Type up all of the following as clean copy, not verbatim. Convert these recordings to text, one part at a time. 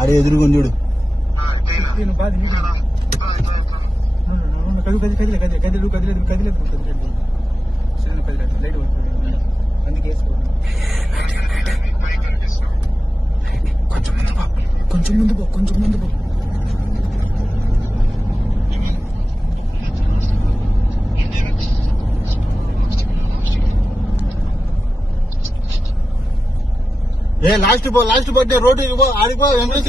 అరే ఎదురుకొని చూడు. కొంచెం ముందు పో కొంచెం ముందు పో. ఏ లాస్ట్ పట్టే రోడ్డు ఆడిపో ఎంట్రెన్స్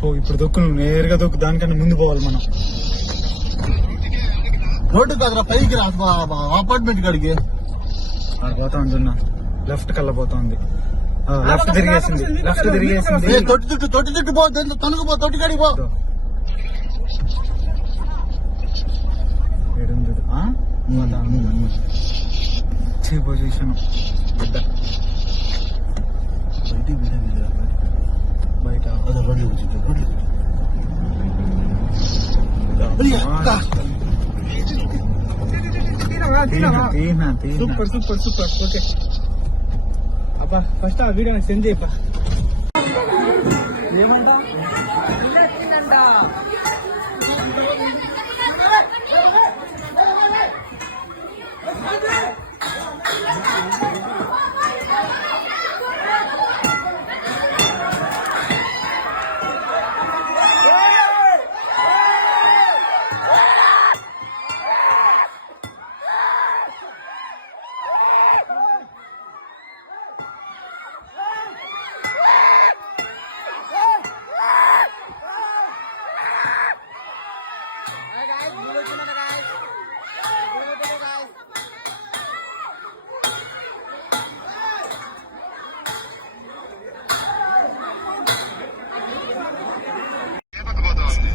పో. ఇప్పుడు దొక్కు, నువ్వు నేరుగా దొక్కు, దానికన్నా ముందు పోవాలి మనం. రోడ్డు కాదురా, పైకి రా అపార్ట్మెంట్ కాడికి. పోతా ఉంటున్నా, లెఫ్ట్ కల్లా పోతుంది. లెఫ్ట్ తిరిగేసింది. తొట్టి చుట్టూ పో, తణుకు పో, తొట్టి కాడికి పో. చూసాను బయట సూపర్ సూపర్ సూపర్. ఓకే అబ్బా, ఫస్ట్ ఆ వీడియో నాకు సెండ్ చేయప్పా. ఏమంటా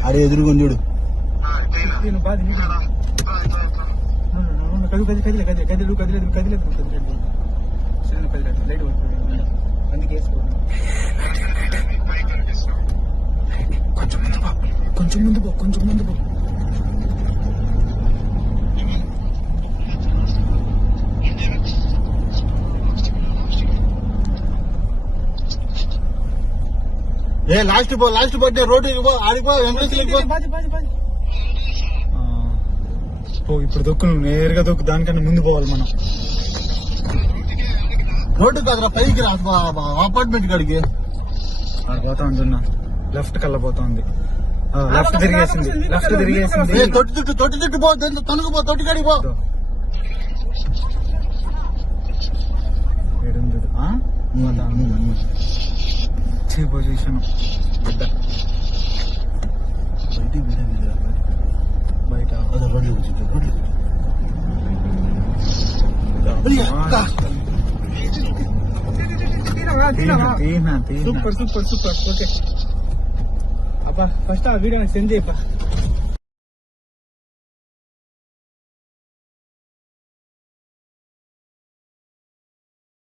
అరే ఎదురుకొని చూడు. కొంచెం ముందు పో కొంచెం ముందు పో. ఏ లాస్ట్ పట్టే రోడ్డు ఆడిపో ఎంట్రెన్స్ పో. ఇప్పుడు దొక్కు, నువ్వు నేరుగా దొక్కు, దానికన్నా ముందు పోవాలి మనం. రోడ్డు కాదురా, పైకి రా అపార్ట్మెంట్ కాడికి. పోతా ఉంటున్నా, లెఫ్ట్ కల్లా పోతుంది. లెఫ్ట్ తిరిగేసింది. తొట్టి చుట్టూ పో, తణుకు పో, తొట్టి కాడికి పో. చూసాను బయట సూపర్ సూపర్ సూపర్. ఓకే అబ్బా, ఫస్ట్ ఆ వీడియో నాకు సెండ్ చేయప్పా.